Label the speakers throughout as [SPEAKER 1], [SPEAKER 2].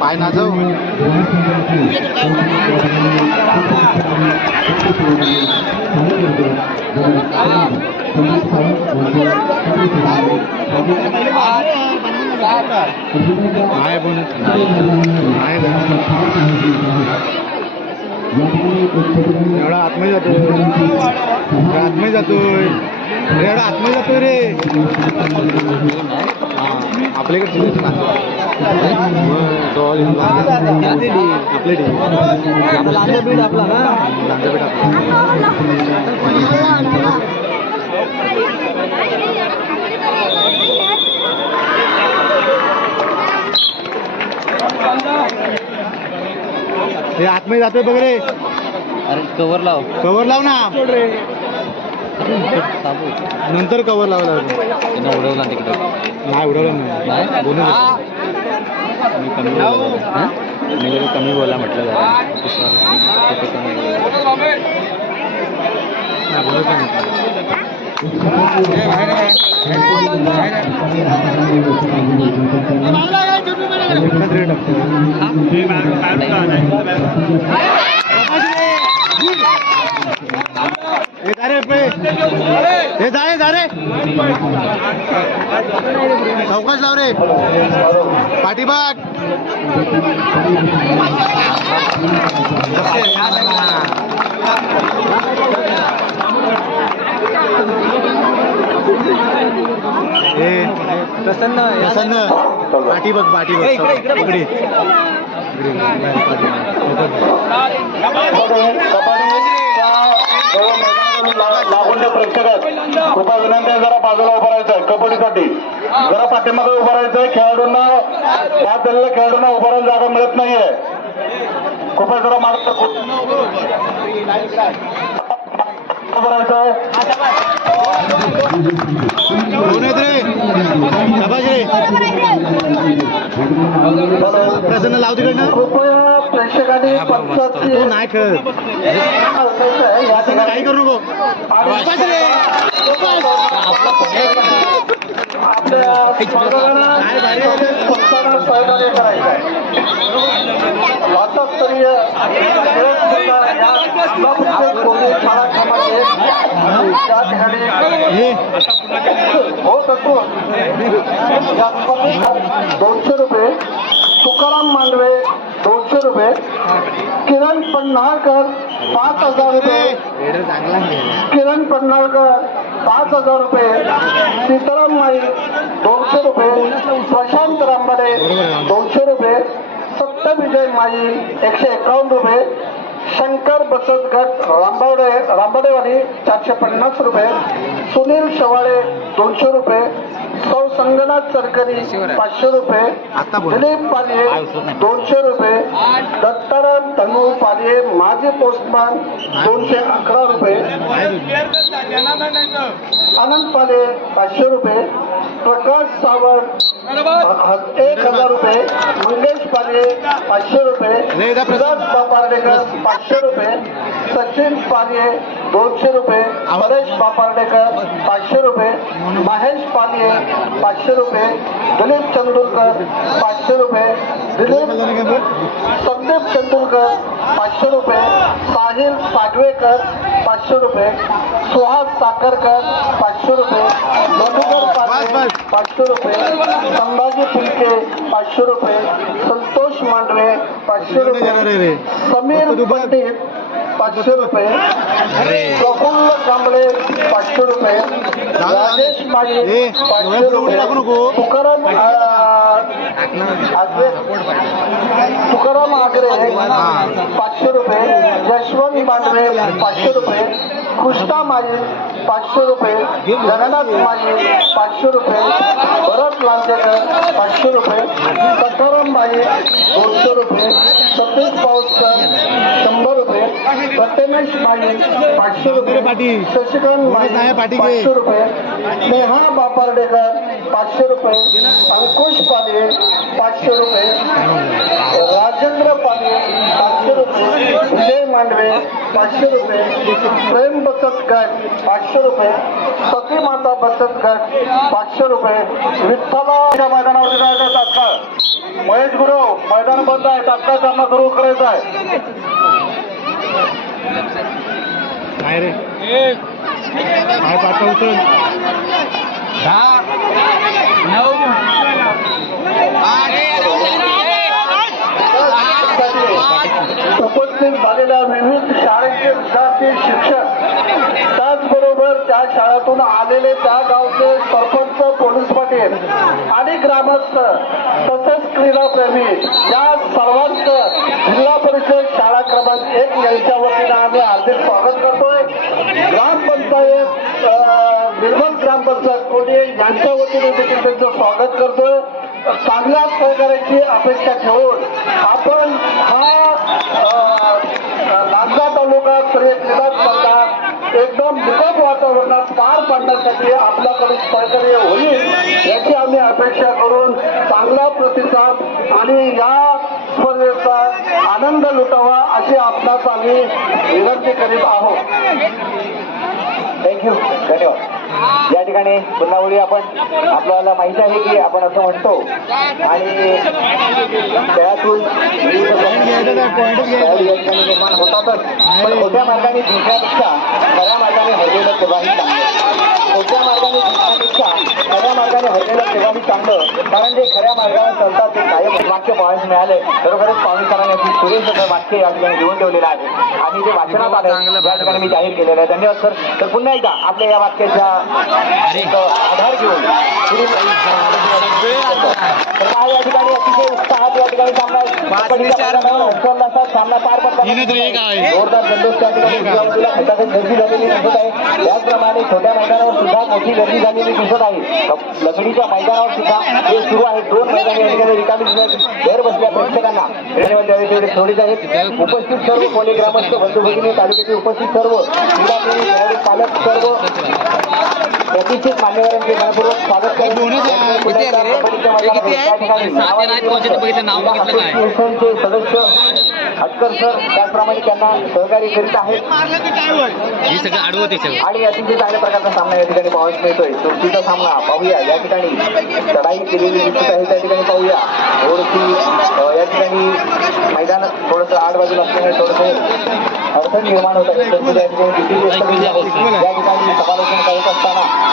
[SPEAKER 1] पाय नाचव आहे पण एवढा आतमध्ये जातोय. एवढा आतमध्ये जातोय. एवढा आतमध्ये जातोय रे. आपल्याकडे आपले टीम
[SPEAKER 2] लांजा बीड आपला. ना
[SPEAKER 1] आपला. हे आतमध्ये जातोय बघ रे.
[SPEAKER 2] अरे कवर लाव.
[SPEAKER 1] कवर लाव ना. नंतर कवर लावायला लागेल.
[SPEAKER 2] त्यानं उडवला तिकडं
[SPEAKER 1] नाही उडवलं नाही? बोलू नको.
[SPEAKER 2] मी कमी. हा? मी जरा कमी बोला म्हटलं जरा ऑफिसवर. तिथे कमी बोलला.
[SPEAKER 1] नाही, बोलत नाही. एकच रेट असतो. हे जा रे पे. हे जा रे जा रे. चौकाच लाव रे. पाठीबाग हे
[SPEAKER 2] प्रसन्न
[SPEAKER 1] प्रसन्न. पाठी बघ पाठी बघ.
[SPEAKER 2] इकडे, इकडे.
[SPEAKER 3] लागून प्रेक्षकात कृपया विनंती आहे जरा बाजूला उभं राहायचं कबड्डीसाठी. जरा पाठीमागे उभं राहायचं खेळाडूंना बाद झालेल्या खेळाडूंना उभं राहायला जागा मिळत नाहीये. कृपया जरा मागे उभं राहायचं
[SPEAKER 1] प्रसन्न लाव तिकडनं
[SPEAKER 3] कृपया
[SPEAKER 1] नाही खेळत प्रसन्न काही करू नको शाबाश
[SPEAKER 3] किरण पन्हाळकर पाच हजार रुपये. किरण पन्हाळकर पाच हजार रुपये. सीताराम नाईक दोनशे रुपये. प्रशांत रांबाडे दोनशे रुपये. सप्तविजय माई एकशे एकावन्न रुपये. शंकर बसत गट रांबावडे रांबाडेवाडी चारशे पन्नास रुपये. सुनील शवाळे दोनशे रुपये. सौ संगनाथ सरकरी पाचशे रुपये. दिलीप पालिये दोनशे रुपये दत्ताराम तनू पालिये माजी पोस्टमॅन दोनशे अकरा रुपये आनंद पाले पाचशे रुपये प्रकाश सावंत एक हजार रुपये मंगेश पाले पाचशे रुपये बापार्डेकर पाचशे रुपये सचिन पालिये दोनशे रुपये परेश बापार्डेकर पाचशे रुपये महेश पालिये पाचशे रुपये दिलीप चंदूरकर पाचशे रुपये दिलीप संदीप तेंडुलकर पाचशे रुपये साहिल पाडवेकर पाचशे रुपये. सुहास साखरकर पाचशे रुपये. मधुकर पाटील. पाचशे रुपये. संभाजी फुलके पाचशे रुपये. संतोष मांडवे पाचशे. रुपये. समीर पंडित पाचशे रुपये. प्रफुल्ल कांबळे पाचशे रुपये. राजेश
[SPEAKER 1] ए,
[SPEAKER 3] पाचशे. रुपये. तुकाराम तुकाराम आगरे पाचशे रुपये. मांडवे पाचशे रुपये. कृष्णा माई पाचशे रुपये. जगन्नाथ माई पाचशे रुपये. भरत लांजेकर पाचशे रुपये. सखाराम बाई दोनशे रुपये. सतीश पाऊसकर शंभर रुपये. प्रथमेश माई पाचशे रुपये. शशिकांत
[SPEAKER 1] घे.
[SPEAKER 3] पाचशे रुपये. नेहा बापार्डेकर पाचशे रुपये अंकुश पाले पाचशे रुपये राजेंद्र पाले पाचशे रुपये विजय मांडवे पाचशे रुपये प्रेम बचत गट पाचशे रुपये सती माता बचत गट पाचशे रुपये विठ्ठला मैदानावरती जायचं तात्काळ. महेश गुरु मैदान बंद आहे तात्काळ सामना सुरू करायचा आहे.
[SPEAKER 1] काय रे? काय
[SPEAKER 3] उपस्थित झालेल्या विविध शाळेचे विद्यार्थी शिक्षक. त्याचबरोबर त्या शाळेतून आलेले त्या गावचे सरपंच पोलीस पाटील आणि ग्रामस्थ तसेच क्रीडाप्रेमी या सर्वांचं जिल्हा परिषद शाळा क्रमांक एक यांच्या वतीनं आम्ही हार्दिक स्वागत करतोय. ग्रामपंचायत निर्मल ग्रामपंचायत कोणी यांच्या वतीने देखील त्यांचं स्वागत करतो चांगल्या सहकार्याची अपेक्षा ठेवून आपण हा अं, तालुका सर्व क्रीडा स्पर्धा एकदम निकट वातावरणात पार पाडण्यासाठी आपल्याकडून सहकार्य होईल याची आम्ही अपेक्षा करून चांगला प्रतिसाद आणि या स्पर्धेचा आनंद लुटावा अशी आपणास आम्ही विनंती करीत आहोत.
[SPEAKER 4] थँक्यू धन्यवाद. या ठिकाणी पुन्हा वेळी आपण आपल्याला माहिती आहे की आपण असं म्हणतो आणि त्यातून निर्माण होतातच पण मोठ्या मार्गाने दुसऱ्यापेक्षा खऱ्या मार्गाने हरलेलं तेव्हाही चांगलं खोट्या मार्गाने जिंकण्यापेक्षा खऱ्या मार्गाने हरलेलं तेव्हाही चांगलं. कारण जे खऱ्या मार्गाने चालतात ते कायम वाक्य पाहायला मिळाले. खरोखरच पाहुणेकरांनी अगदी सुरेश वाक्य या ठिकाणी लिहून ठेवलेलं आहे. आणि ते वाचनात आलं या ठिकाणी मी जाहीर केलेलं आहे. धन्यवाद सर. तर पुन्हा एकदा आपल्या या वाक्याचा एक आधार घेऊन तर काय या ठिकाणी अतिशय उत्साहात या ठिकाणी सामना पार
[SPEAKER 1] हिने तर एक आहे.
[SPEAKER 4] त्याचप्रमाणे छोट्या मैदानावर सुद्धा मोठी गर्दी झालेली दिसत आहे. लकडीच्या मैदानावर सुद्धा हे सुरू आहे. दोन मैदान रिकामी दिसत घर बसल्या प्रेक्षकांना. थोडीच आहेत. उपस्थित सर्व कोणी ग्रामस्थ बंधू भगिनी तालुक्यातील उपस्थित सर्व खेळाडू पालक सर्व. प्रतिष्ठित मान्यवरांचे मनपूर्वक स्वागत करतो. सदस्य हटकर सर त्याचप्रमाणे त्यांना सहकार्य करीत आहेत.
[SPEAKER 2] ही
[SPEAKER 4] आणि अतिशय चांगल्या प्रकारचा सामना या ठिकाणी पाहायला मिळतोय. सुरतीचा सामना पाहूया. या ठिकाणी चढाई केलेली आहे. त्या ठिकाणी पाहूया. अ, या ठिकाणी मैदान थोडंसं आड बाजूला असल्यामुळे थोडंसं अडचण निर्माण होत आहे, या ठिकाणी समालोचन करत असताना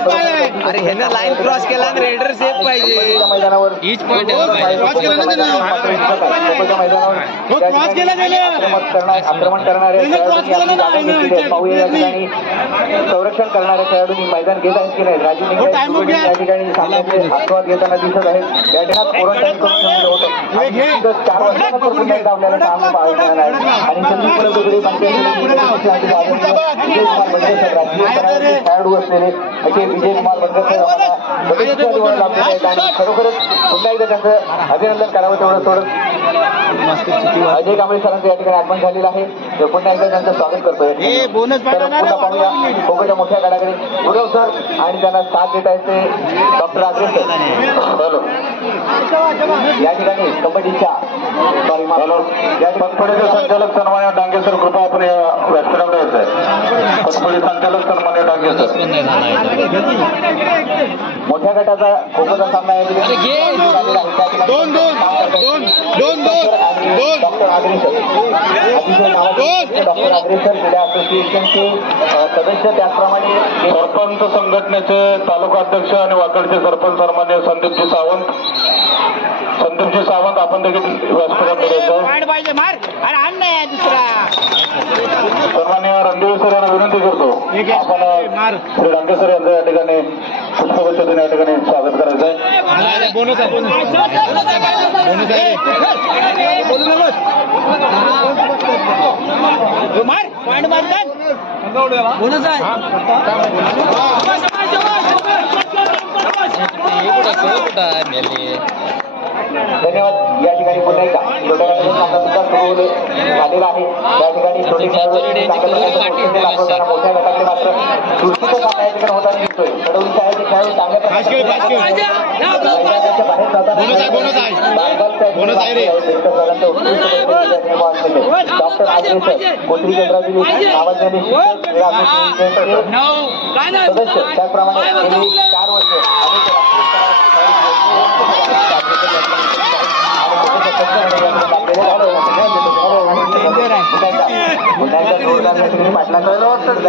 [SPEAKER 4] तर
[SPEAKER 5] अरे ह्यानं लाईन क्रॉस केला आणि रेडर सेफ पाहिजे
[SPEAKER 4] मैदानावर
[SPEAKER 2] हीच आहे.
[SPEAKER 1] क्रॉस केला ना. हो, क्रॉस केला.
[SPEAKER 4] आक्रमण करणारे
[SPEAKER 1] ना
[SPEAKER 4] संरक्षण करणाऱ्या खेळाडूंनी मैदान घेत आहेत की नाही राजू
[SPEAKER 1] हो, up
[SPEAKER 4] या ठिकाणी आस्वाद घेताना दिसत आहेत. या ठिकाणी कोरंटाईन करून ठेवलेलं होतं. आणि तिथं चार वर्षानंतर पुन्हा एकदा आपल्याला सामना पाहायला मिळाला. आहे आणि संदीप पुरंदरे पंचायत खेळाडू असलेले असे विजय कुमार बनकर आम्हाला बरेचसे निवड लाभलेले आहेत आणि खरोखरच पुन्हा एकदा त्याचं अभिनंदन करावं तेवढं थोडं अजय कांबळे सरांचं या ठिकाणी आगमन झालेलं आहे. तर पुन्हा एकदा त्यांचं स्वागत करतोय.
[SPEAKER 1] हे
[SPEAKER 4] पुन्हा पाहूया. कोकणच्या मोठ्या गडाकडे गुरव सर आणि त्यांना साथ देत आहेत ते डॉक्टर सर. या ठिकाणी कबड्डीच्या
[SPEAKER 3] पतपडीचे संचालक सन्मान्य डांगे सर कृपया आपण या व्यासपीठाकडे यायचं आहे. पतपडी संचालक सन्मान्य डांगे सर.
[SPEAKER 4] मोठ्या गटाचा खोखोचा सामना आहे.
[SPEAKER 1] दोन दोन. दोन दोन दोन.
[SPEAKER 4] डॉक्टर आग्रेसर अतिशय नावाजलेले डॉक्टर आग्रेसर क्रीडा असोसिएशनचे सदस्य त्याचप्रमाणे हे
[SPEAKER 3] सरपंच संघटनेचे तालुका अध्यक्ष आणि वाकडचे सरपंच सन्मान्य संदीपजी सावंत संदीपजी सावंत आपण देखील
[SPEAKER 5] नाही दुसरा
[SPEAKER 3] सन्मान्य रणदेव सर यांना विनंती करतो. आपण. श्री सर यांचं या ठिकाणी पुष्पगुच्छ देऊन या ठिकाणी स्वागत करायचं आहे.
[SPEAKER 1] बोनस आहे
[SPEAKER 2] धन्यवाद या ठिकाणी पुन्हा एकदा सुद्धा
[SPEAKER 4] सुरू झालेला आहे त्या ठिकाणी छोटी मोठ्या गटाकडे मात्र सुरक्षित काम या दिसतोय कडवलीचा आहे खेळाडू चांगल्या डॉक्टर आजरे सर कोत्री सदस्य त्याचप्रमाणे चार वर्ष अनेक राष्ट्रीय स्तरावर खेळाडू आणि